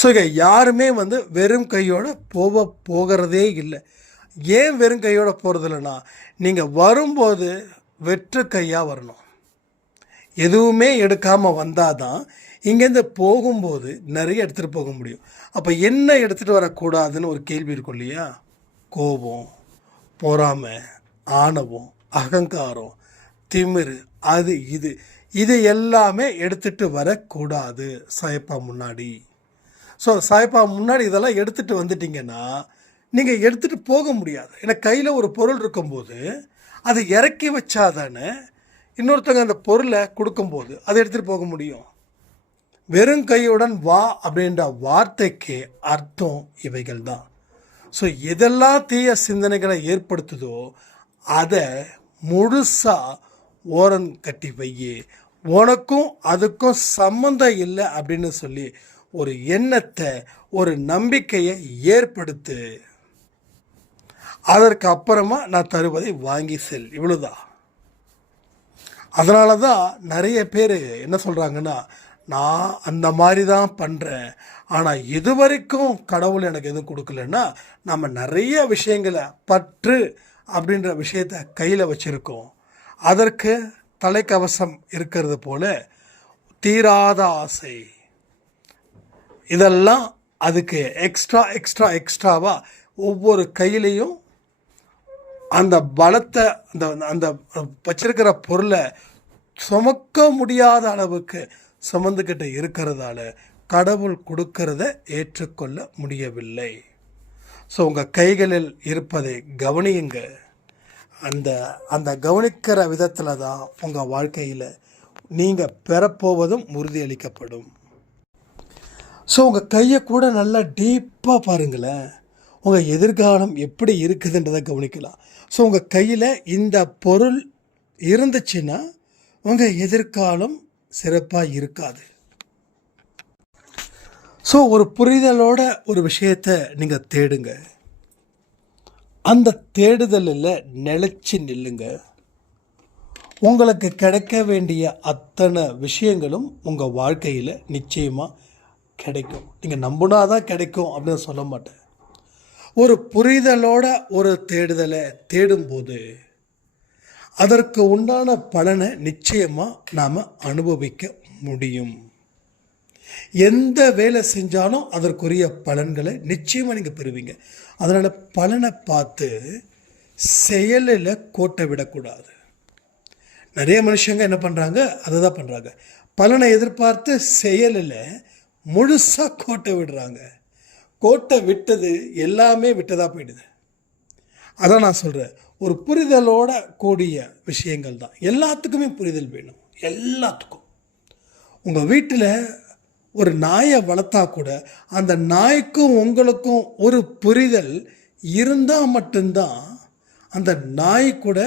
ஸோ இங்கே யாருமே வெறும் கையோடு போகிறதே இல்லை. ஏன் வெறும் கையோடு போகிறது இல்லைன்னா, நீங்கள் வரும்போது வெற்று கையாக வரணும். எதுவுமே எடுக்காமல் வந்தால் தான் இங்கேருந்து போகும்போது நிறைய எடுத்துகிட்டு போக முடியும். அப்போ என்ன எடுத்துகிட்டு வரக்கூடாதுன்னு ஒரு கேள்வி இருக்கும் இல்லையா? கோபம், பொறாமை, ஆணவம், அகங்காரம், திமிரு, அது இது எல்லாமே எடுத்துகிட்டு வரக்கூடாது சாயப்பா முன்னாடி. ஸோ சாயப்பா முன்னாடி இதெல்லாம் எடுத்துகிட்டு வந்துட்டிங்கன்னா நீங்கள் எடுத்துகிட்டு போக முடியாது. ஏன்னா கையில் ஒரு பொருள் இருக்கும்போது அதை இறக்கி வச்சாதானே இன்னொருத்தவங்க அந்த பொருளை கொடுக்கும்போது அதை எடுத்துகிட்டு போக முடியும். வெறும் கையுடன் வா அப்படின்ற வார்த்தைக்கு அர்த்தம் இவைகள் தான். ஸோ எதெல்லாம் தீய சிந்தனைகளை ஏற்படுத்துதோ அதை முழுசாக ஓரம் கட்டி வையே. உனக்கும் அதுக்கும் சம்மந்தம் இல்லை அப்படின்னு சொல்லி ஒரு எண்ணத்தை, ஒரு நம்பிக்கையை ஏற்படுத்து. அதற்கு அப்புறமா நான் தருவதை வாங்கி செல். இவ்வளோதான். அதனால தான் நிறைய பேர் என்ன சொல்கிறாங்கன்னா, நான் அந்த மாதிரி தான் பண்ணுறேன், ஆனால் இது வரைக்கும் கடவுள் எனக்கு எதுவும் கொடுக்கலன்னா, நம்ம நிறைய விஷயங்களை பற்று அப்படின்ற விஷயத்தை கையில் வச்சுருக்கோம். அதற்கு தலைக்கவசம் இருக்கிறது போல தீராத ஆசை, இதெல்லாம் அதுக்கு எக்ஸ்ட்ராவாக ஒவ்வொரு கையிலையும் அந்த பலத்தை, அந்த வச்சிருக்கிற பொருளை சுமக்க முடியாத அளவுக்கு சுமந்துக்கிட்டு இருக்கிறதால கடவுள் கொடுக்கறத ஏற்றுக்கொள்ள முடியவில்லை. ஸோ உங்கள் கைகளில் இருப்பதை கவனியுங்க. அந்த கவனிக்கிற விதத்தில் தான் உங்கள் வாழ்க்கையில் நீங்கள் பெறப்போவதும் உறுதியளிக்கப்படும். ஸோ உங்கள் கையை கூட நல்லா டீப்பாக பாருங்களேன். உங்கள் எதிர்காலம் எப்படி இருக்குதுன்றதை கவனிக்கலாம். ஸோ உங்கள் கையில் இந்த பொருள் இருந்துச்சுன்னா உங்கள் எதிர்காலம் சிறப்பாக இருக்காது. ஸோ ஒரு புரிதலோட ஒரு விஷயத்தை நீங்கள் தேடுங்க. அந்த தேடுதலில் நிலைச்சி நில்லுங்க. உங்களுக்கு கிடைக்க வேண்டிய அத்தனை விஷயங்களும் உங்கள் வாழ்க்கையில் நிச்சயமாக கிடைக்கும். நீங்கள் நம்பினாதான் கிடைக்கும் அப்படின்னு சொல்ல மாட்டேன். ஒரு புரிதலோட ஒரு தேடுதலை தேடும்போது அதற்கு உண்டான பலனை நிச்சயமாக நாம் அனுபவிக்க முடியும். எந்த வேலை செஞ்சாலும் அதற்குரிய பலன்களை நிச்சயமாக நீங்கள் பெறுவீங்க. அதனால் பலனை பார்த்து செயலில் கோட்டை விடக்கூடாது. நிறைய மனுஷங்க என்ன பண்ணுறாங்க, அதை தான் பண்ணுறாங்க. பலனை எதிர்பார்த்து செயலில் முழுசாக கோட்டை விடுறாங்க. கோட்டை விட்டது எல்லாமே விட்டதாக போயிடுது. அதான் நான் சொல்கிறேன், ஒரு புரிதலோட கூடிய விஷயங்கள் தான். எல்லாத்துக்குமே புரிதல் வேணும். எல்லாத்துக்கும். உங்கள் வீட்டில் ஒரு நாயை வளர்த்தா கூட அந்த நாய்க்கும் உங்களுக்கும் ஒரு புரிதல் இருந்தால் மட்டும்தான் அந்த நாய் கூட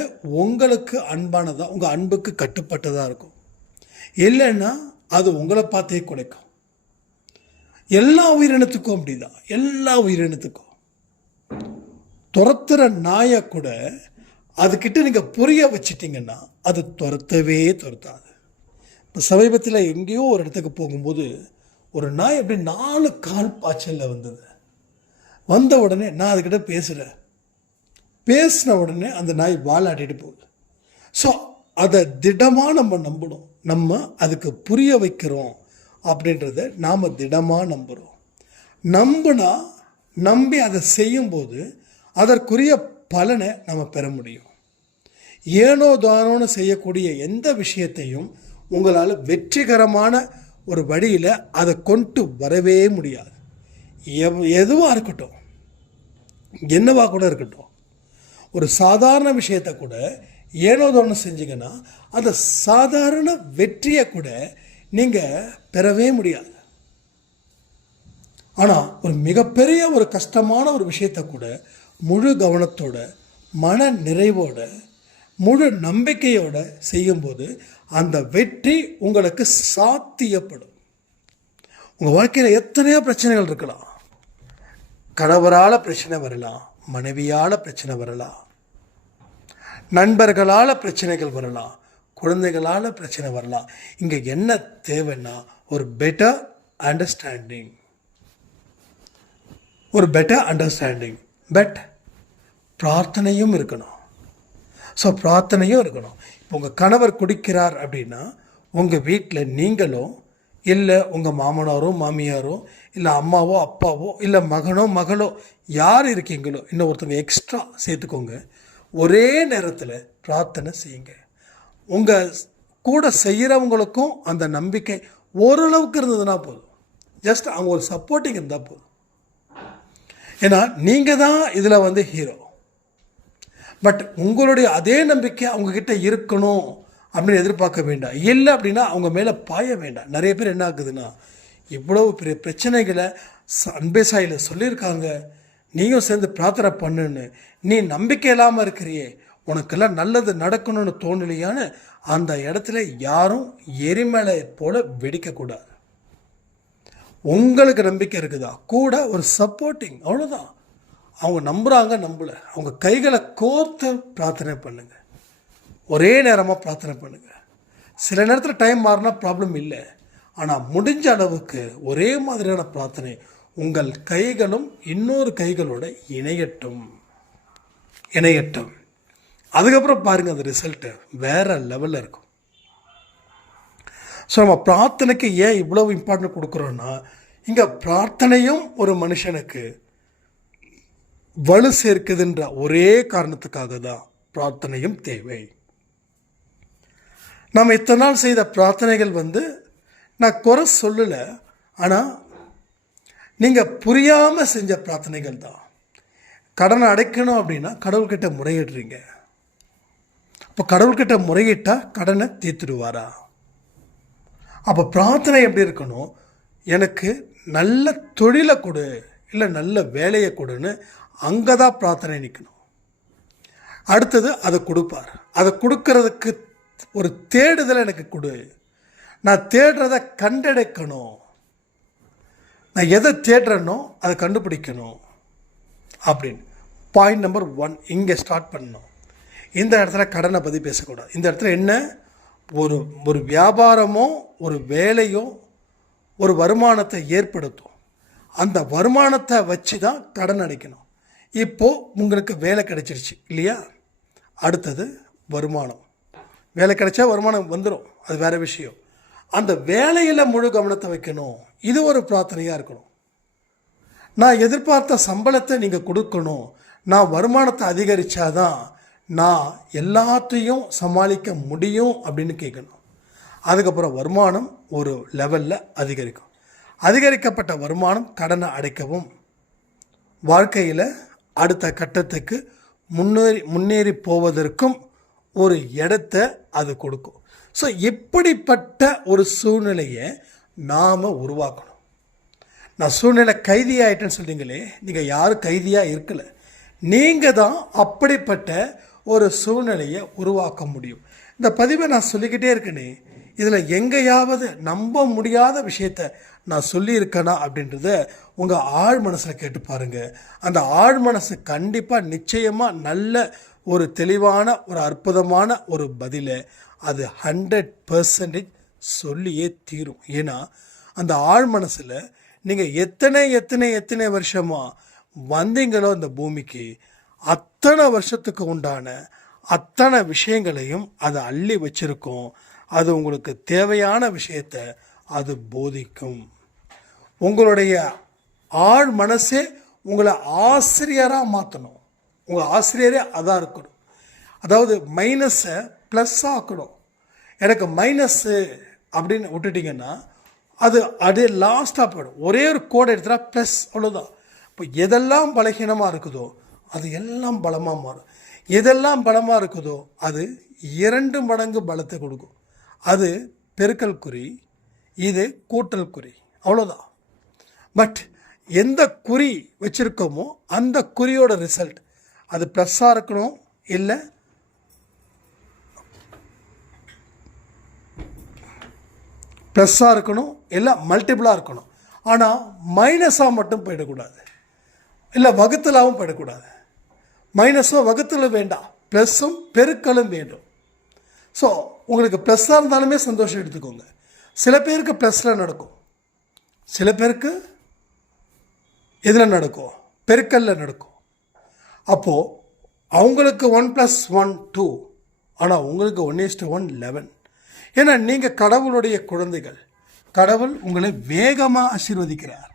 உங்களுக்கு அன்பானதாக, உங்கள் அன்புக்கு கட்டுப்பட்டதாக இருக்கும். இல்லைன்னா அது உங்களை பார்த்தே குலைக்கும். எல்லா உயிரினத்துக்கும் அப்படிதான். எல்லா உயிரினத்துக்கும் துரத்துற நாயை கூட அதுக்கிட்ட நீங்கள் புரிய வச்சிட்டிங்கன்னா அது துரத்தாது. இப்போ சமீபத்தில் எங்கேயோ ஒரு இடத்துக்கு போகும்போது ஒரு நாய் அப்படி 4 கால் பாய்ச்சலில் வந்தது. வந்த உடனே நான் அதுக்கிட்ட பேசின உடனே அந்த நாய் வாலாட்டிட்டு போகுது. ஸோ அதை திடமாக நம்ம நம்பணும். நம்ம அதுக்கு புரிய வைக்கிறோம் அப்படின்றத நாம் திடமாக நம்புகிறோம். நம்பி அதை செய்யும்போது அதற்குரிய பலனை நம்ம பெற முடியும். ஏனோ தானோன்னு செய்யக்கூடிய எந்த விஷயத்தையும் உங்களால் வெற்றிகரமான ஒரு வழியில் அதை கொண்டு வரவே முடியாது. எதுவாக இருக்கட்டும், என்னவாக கூட இருக்கட்டும், ஒரு சாதாரண விஷயத்தை கூட ஏனோ தானோ செஞ்சிங்கன்னா அந்த சாதாரண வெற்றியை கூட நீங்கள் பெறவே முடியாது. ஆனால் ஒரு மிகப்பெரிய ஒரு கஷ்டமான ஒரு விஷயத்தை கூட முழு கவனத்தோட, மன நிறைவோட, முழு நம்பிக்கையோட செய்யும்போது அந்த வெற்றி உங்களுக்கு சாத்தியப்படும். உங்கள் வாழ்க்கையில் எத்தனையோ பிரச்சனைகள் இருக்கலாம். கணவரால் பிரச்சனை வரலாம், மனைவியால் பிரச்சனை வரலாம், நண்பர்களால் பிரச்சனைகள் வரலாம், குழந்தைகளால் பிரச்சனை வரலாம். இங்கே என்ன தேவைன்னா ஒரு பெட்டர் அண்டர்ஸ்டாண்டிங். பட் பிரார்த்தனையும் இருக்கணும். ஸோ பிரார்த்தனையும் இருக்கணும். இப்போ உங்கள் கணவர் குடிக்கிறார் அப்படின்னா உங்கள் வீட்டில் நீங்களோ இல்லை உங்கள் மாமனாரோ மாமியாரோ இல்லை அம்மாவோ அப்பாவோ இல்லை மகனோ மகளோ யார் இருக்கீங்களோ இன்னும் ஒருத்தவங்க எக்ஸ்ட்ரா சேர்த்துக்கோங்க. ஒரே நேரத்தில் பிரார்த்தனை செய்யுங்க. உங்கள் கூட செய்கிறவங்களுக்கும் அந்த நம்பிக்கை ஓரளவுக்கு இருந்ததுன்னா போதும். ஜஸ்ட் அவங்க ஒரு சப்போர்ட்டிங் இருந்தால் போதும். ஏன்னா நீங்கள் தான் இதில் ஹீரோ. பட் உங்களுடைய அதே நம்பிக்கை அவங்கக்கிட்ட இருக்கணும் அப்படின்னு எதிர்பார்க்க வேண்டாம். இல்லை அப்படின்னா அவங்க மேலே பாய வேண்டாம். நிறைய பேர் என்ன ஆகுதுன்னா, இவ்வளவு பெரிய பிரச்சனைகளை அன்பே சாயில் சொல்லியிருக்காங்க, நீயும் சேர்ந்து பிரார்த்தனை பண்ணுன்னு, நீ நம்பிக்கை இல்லாமல் இருக்கிறியே, உனக்கெல்லாம் நல்லது நடக்கணும்னு தோணலையான்னு அந்த இடத்துல யாரும் எரிமலை போல வெடிக்கக்கூடாது. உங்களுக்கு நம்பிக்கை இருக்குதா, கூட ஒரு சப்போர்ட்டிங், அவ்வளோதான். அவங்க நம்புகிறாங்க நம்பலை, அவங்க கைகளை கோர்த்து பிரார்த்தனை பண்ணுங்கள். ஒரே நேரமாக பிரார்த்தனை பண்ணுங்கள். சில நேரத்தில் டைம் மாறினா ப்ராப்ளம் இல்லை. ஆனால் முடிஞ்ச அளவுக்கு ஒரே மாதிரியான பிரார்த்தனை. உங்கள் கைகளும் இன்னொரு கைகளோட இணையட்டும். அதுக்கப்புறம் பாருங்கள், அந்த ரிசல்ட்டு வேறு லெவலில் இருக்கும். ஸோ நம்ம பிரார்த்தனைக்கு ஏன் இவ்வளவு இம்பார்ட்டன்ட் கொடுக்குறோன்னா, இங்கே பிரார்த்தனையும் ஒரு மனுஷனுக்கு வலு சேர்க்குதுன்ற ஒரே காரணத்துக்காக தான் பிரார்த்தனையும் தேவை. நாம் இத்தனை நாள் செய்த பிரார்த்தனைகள் நான் குறை சொல்லலை, ஆனால் நீங்கள் புரியாமல் செஞ்ச பிரார்த்தனைகள் தான். கடனை அடைக்கணும் அப்படின்னா கடவுள்கிட்ட முறையிடுறீங்க. அப்போ கடவுள்கிட்ட முறையிட்டால் கடனை தீர்த்துடுவாரா? அப்போ பிரார்த்தனை எப்படி இருக்கணும்? எனக்கு நல்ல தொழிலை கொடு, இல்லை நல்ல வேலையை கொடுன்னு அங்கே தான் பிரார்த்தனை நிற்கணும். அடுத்தது அதை கொடுப்பார். அதை கொடுக்கறதுக்கு ஒரு தேடுதலை எனக்கு கொடு. நான் தேடுறதை கண்டடைக்கணும். நான் எதை தேடுறேனோ அதை கண்டுபிடிக்கணும் அப்படின்னு. பாயிண்ட் நம்பர் 1 இங்கே ஸ்டார்ட் பண்ணணும். இந்த இடத்துல கடனை பற்றி பேசக்கூடாது. இந்த இடத்துல என்ன, ஒரு வியாபாரமோ ஒரு வேலையோ ஒரு வருமானத்தை ஏற்படுத்தும். அந்த வருமானத்தை வச்சு தான் கடன் அடைக்கணும். இப்போது உங்களுக்கு வேலை கிடைச்சிருச்சு இல்லையா? அடுத்தது வருமானம். வேலை கிடைச்சா வருமானம் வந்துடும், அது வேறு விஷயம். அந்த வேலையில் முழு கவனத்தை வைக்கணும். இது ஒரு பிரார்த்தனையாக இருக்கணும். நான் எதிர்பார்த்த சம்பளத்தை நீங்கள் கொடுக்கணும், நான் வருமானத்தை அதிகரித்தாதான் நான் எல்லாத்தையும் சமாளிக்க முடியும் அப்படின்னு கேட்கணும். அதுக்கப்புறம் வருமானம் ஒரு லெவலில் அதிகரிக்கும். அதிகரிக்கப்பட்ட வருமானம் கடனை அடைக்கவும் வாழ்க்கையில் அடுத்த கட்டத்துக்கு முன்னேறி போவதற்கும் ஒரு இடத்த அது கொடுக்கும். ஸோ இப்படிப்பட்ட ஒரு சூழ்நிலையை நாம் உருவாக்கணும். நான் சூழ்நிலை கைதியாயிட்டேன்னு சொல்கிறீங்களே, நீங்கள் யாரும் கைதியாக இருக்கலை. நீங்கள் தான் அப்படிப்பட்ட ஒரு சூழ்நிலையை உருவாக்க முடியும். இந்த பதிவை நான் சொல்லிக்கிட்டே இருக்கேனே, இதில் எங்கேயாவது நம்ப முடியாத விஷயத்த நான் சொல்லியிருக்கேனா அப்படின்றத உங்கள் ஆழ் மனசில் கேட்டு பாருங்கள். அந்த ஆழ் மனசு கண்டிப்பாக நிச்சயமாக நல்ல ஒரு தெளிவான ஒரு அற்புதமான ஒரு பதிலை அது 100% சொல்லியே தீரும். ஏன்னா அந்த ஆழ் மனசில் நீங்கள் எத்தனை வருஷமாக வந்தீங்களோ அந்த பூமிக்கு, அத்தனை வருஷத்துக்கு உண்டான அத்தனை விஷயங்களையும் அதை அள்ளி வச்சிருக்கோம். அது உங்களுக்கு தேவையான விஷயத்தை அது போதிக்கும். உங்களுடைய ஆழ் மனசே உங்களை ஆசிரியராக மாற்றணும். உங்கள் ஆசிரியரே அதான் இருக்கணும். அதாவது மைனஸை ப்ளஸ்ஸாக ஆக்கணும். எனக்கு மைனஸ்ஸு அப்படின்னு விட்டுட்டிங்கன்னா அது லாஸ்ட்டாக போயிடும். ஒரே ஒரு கோடை எடுத்துட்டா ப்ளஸ், அவ்வளோதான். இப்போ எதெல்லாம் பலகீனமாக இருக்குதோ அது எல்லாம் பலமாக மாறும். எதெல்லாம் பலமாக இருக்குதோ அது 2 மடங்கு பலத்தை கொடுக்கும். அது பெருக்கல் குறி. இது கூட்டல் குறி, அவ்வளோதான். பட் எந்த குறி வச்சுருக்கோமோ அந்த குறியோட ரிசல்ட் அது ப்ளஸ்ஸாக இருக்கணும், இல்லை ப்ளஸ்ஸாக இருக்கணும், இல்லை மல்டிபிளாக இருக்கணும். ஆனால் மைனஸாக மட்டும் போயிடக்கூடாது, இல்லை வகுத்தலாகவும் போயிடக்கூடாது. மைனஸும் வகுத்தலும் வேண்டாம், ப்ளஸ்ஸும் பெருக்கலும் வேண்டும். ஸோ உங்களுக்கு ப்ளஸ்ஸாக இருந்தாலுமே சந்தோஷம் எடுத்துக்கோங்க. சில பேருக்கு ப்ளஸில் நடக்கும், சில பேருக்கு எதில் நடக்கும், பெருக்கல்ல நடக்கும். அப்போது அவங்களுக்கு 1+1 2, ஆனால் உங்களுக்கு 1:1 11. ஏன்னா நீங்கள் கடவுளுடைய குழந்தைகள். கடவுள் உங்களை வேகமாக ஆசீர்வதிக்கிறார்.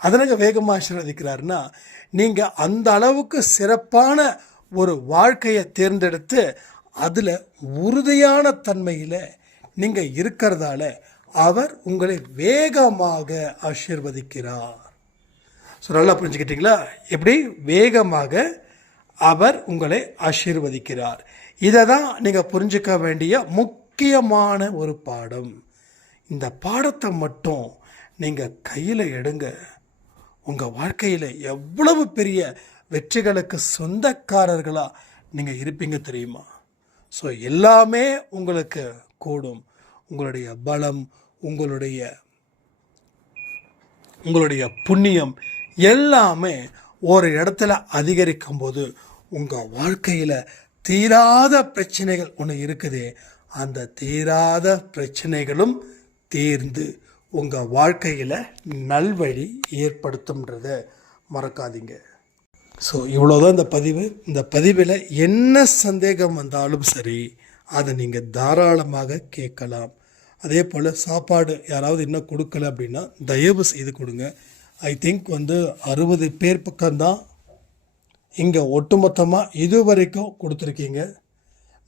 அதனால வேகமாக ஆசீர்வதிக்கிறாருன்னா நீங்கள் அந்த அளவுக்கு சிறப்பான ஒரு வாழ்க்கையை தேர்ந்தெடுத்து அதில் உறுதியான தன்மையில் நீங்கள் இருக்கிறதால அவர் உங்களை வேகமாக ஆசீர்வதிக்கிறார். ஸோ நல்லா புரிஞ்சுக்கிட்டீங்களா? எப்படி வேகமாக அவர் உங்களை ஆசீர்வதிக்கிறார். இதை தான் நீங்கள் புரிஞ்சுக்க வேண்டிய முக்கியமான ஒரு பாடம். இந்த பாடத்தை மட்டும் நீங்கள் கையில் எடுங்க. உங்கள் வாழ்க்கையில் எவ்வளவு பெரிய வெற்றிகளுக்கு சொந்தக்காரர்களாக நீங்கள் இருப்பீங்க தெரியுமா? ஸோ எல்லாமே உங்களுக்கு கூடும். உங்களுடைய பலம், உங்களுடைய புண்ணியம் எல்லாமே ஒரு இடத்துல அதிகரிக்கும் போது உங்கள் வாழ்க்கையில் தீராத பிரச்சனைகள் ஒன்று இருக்குது. அந்த தீராத பிரச்சனைகளும் தீர்ந்து உங்கள் வாழ்க்கையில் நல்வழி ஏற்படுத்தும்ன்றத மறக்காதீங்க. ஸோ இவ்வளோதான் இந்த பதிவு. இந்த பதிவில் என்ன சந்தேகம் வந்தாலும் சரி, அதை நீங்கள் தாராளமாக கேட்கலாம். அதே போல் சாப்பாடு யாராவது இன்னும் கொடுக்கல அப்படின்னா தயவு செய்து கொடுங்க. ஐ திங்க் 60 பேர் பக்கம்தான் இங்கே ஒட்டுமொத்தமாக இது வரைக்கும் கொடுத்துருக்கீங்க.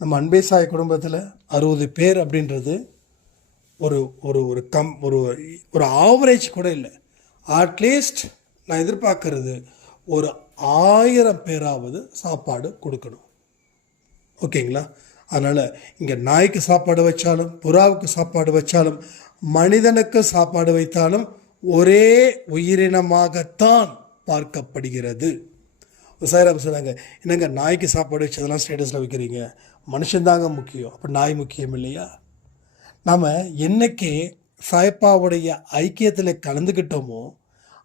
நம்ம அன்பே சாய் குடும்பத்தில் 60 பேர் அப்படின்றது ஒரு ஒரு ஒரு ஆவரேஜ் கூட இல்லை. அட்லீஸ்ட் நான் எதிர்பார்க்கறது ஒரு 1000 பேராவது சாப்பாடு கொடுக்கணும். ஓகேங்களா? அதனால் இங்கே நாய்க்கு சாப்பாடு வச்சாலும், புறாவுக்கு சாப்பாடு வச்சாலும், மனிதனுக்கு சாப்பாடு வைத்தாலும் ஒரே உயிரினமாகத்தான் பார்க்கப்படுகிறது. சாய்ராம் சொன்னாங்க, என்னங்க நாய்க்கு சாப்பாடு வச்சதெல்லாம் ஸ்டேட்டஸில் வைக்கிறீங்க, மனுஷன்தாங்க முக்கியம், அப்போ நாய் முக்கியம் இல்லையா? நாம் என்னைக்கு சாய்ப்பாவுடைய ஐக்கியத்தில் கலந்துக்கிட்டோமோ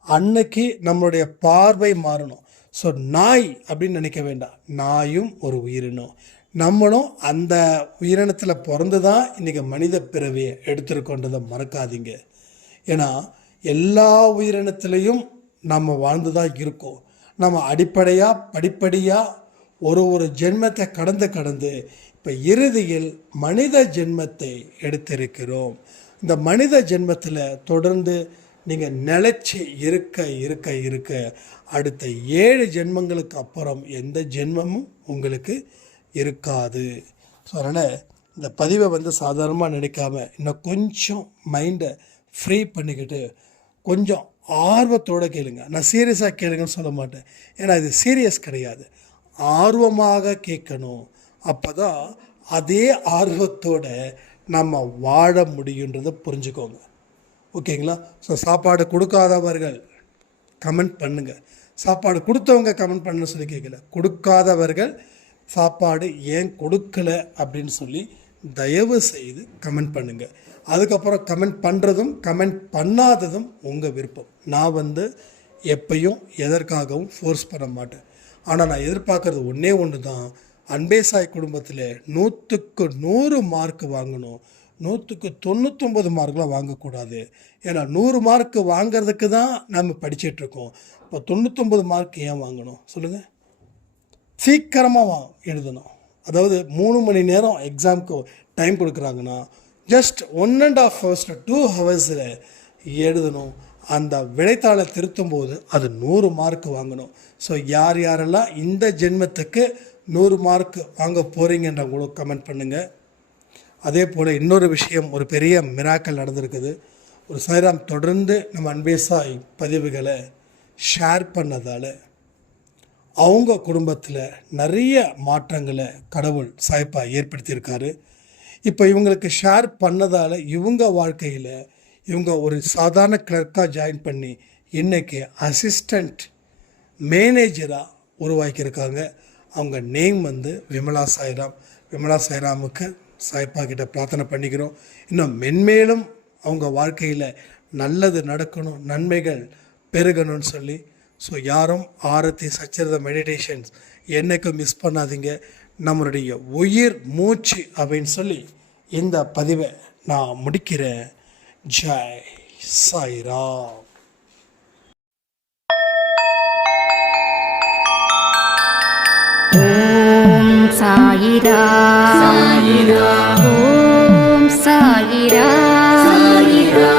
அன்னைக்கு நம்மளுடைய பார்வை மாறணும். ஸோ நாய் அப்படின்னு நினைக்க வேண்டாம், நாயும் ஒரு உயிரினம். நம்மளும் அந்த உயிரினத்தில் பிறந்து தான் இன்றைக்கி மனித பிறவியை எடுத்துருக்கோன்றதை மறக்காதீங்க. ஏன்னா எல்லா உயிரினத்திலையும் நம்ம வாழ்ந்து தான் இருக்கோம். நம்ம படிப்படியாக ஒரு ஜென்மத்தை கடந்து இப்போ இறுதியில் மனித ஜென்மத்தை எடுத்திருக்கிறோம். இந்த மனித ஜென்மத்தில் தொடர்ந்து நீங்கள் நிலைச்சி இருக்க அடுத்த 7 ஜென்மங்களுக்கு அப்புறம் எந்த ஜென்மமும் உங்களுக்கு இருக்காது. ஸோ அதனால் இந்த பதிவை சாதாரணமாக நினைக்காம இன்னும் கொஞ்சம் மைண்டை ஃப்ரீ பண்ணிக்கிட்டு கொஞ்சம் ஆர்வத்தோடு கேளுங்க. நான் சீரியஸாக கேளுங்கன்னு சொல்ல மாட்டேன், ஏன்னா இது சீரியஸ் கிடையாது. ஆர்வமாக கேட்கணும். அப்போ தான் அதே ஆர்வத்தோடு நம்ம வாழ முடியுன்றதை புரிஞ்சுக்கோங்க. ஓகேங்களா? ஸோ சாப்பாடு கொடுக்காதவர்கள் கமெண்ட் பண்ணுங்கள். சாப்பாடு கொடுத்தவங்க கமெண்ட் பண்ண சொல்லி கேட்கல, கொடுக்காதவர்கள் சாப்பாடு ஏன் கொடுக்கல அப்படின்னு சொல்லி தயவு செய்து கமெண்ட் பண்ணுங்கள். அதுக்கப்புறம் கமெண்ட் பண்ணுறதும் கமெண்ட் பண்ணாததும் உங்கள் விருப்பம். நான் எப்பையும் எதற்காகவும் ஃபோர்ஸ் பண்ண மாட்டேன். ஆனால் நான் எதிர்பார்க்குறது ஒன்று தான், அன்பே சாய் குடும்பத்தில் 100க்கு 100 மார்க் வாங்கணும், 100க்கு 99 மார்க்லாம் வாங்கக்கூடாது. ஏன்னா 100 மார்க் வாங்கிறதுக்கு தான் நம்ம படிச்சிட்ருக்கோம். இப்போ 99 மார்க் ஏன் வாங்கணும் சொல்லுங்கள்? சீக்கிரமாக எழுதணும். அதாவது 3 மணி நேரம் எக்ஸாமுக்கு டைம் கொடுக்குறாங்கன்னா ஜஸ்ட் 1.5 hours to 2 hours எழுதணும். அந்த விடைத்தாளை திருத்தும் போது அது 100 மார்க் வாங்கணும். ஸோ யாரெல்லாம் இந்த ஜென்மத்துக்கு 100 மார்க் வாங்க போகிறீங்கன்றவங்களும் கமெண்ட் பண்ணுங்கள். அதே போல் இன்னொரு விஷயம், ஒரு பெரிய மிராக்கல் நடந்திருக்குது. ஒரு சாய்ராம் தொடர்ந்து நம்ம அன்பே சாய் பதிவுகளை ஷேர் பண்ணதால் அவங்க குடும்பத்தில் நிறைய மாற்றங்களை கடவுள் சாய்ப்பா ஏற்படுத்தியிருக்காரு. இப்போ இவங்களுக்கு ஷேர் பண்ணதால் இவங்க வாழ்க்கையில் இவங்க ஒரு சாதாரண கிளர்க்காக ஜாயின் பண்ணி இன்றைக்கி அசிஸ்டண்ட் மேனேஜராக உருவாக்கியிருக்காங்க. அவங்க நேம் வந்து விமலா சாய்ராம். விமலா சாய்ராமுக்கு சாய்ப்பா கிட்ட பிரார்த்தனை பண்ணிக்கிறோம். இன்னும் மென்மேலும் அவங்க வாழ்க்கையில் நல்லது நடக்கணும், நன்மைகள் பெருகணும்னு சொல்லி. ஸோ யாரும் ஆரத்தி சச்சரித மெடிடேஷன்ஸ் என்னைக்கும் மிஸ் பண்ணாதீங்க. நம்மளுடைய உயிர் மூச்சு அப்படின்னு சொல்லி இந்த பதிவை நான் முடிக்கிறேன். ஜெய் சாய்ராம். ஓம் சாயிரா சாயிரா ஓம் சாயிரா சாயிரா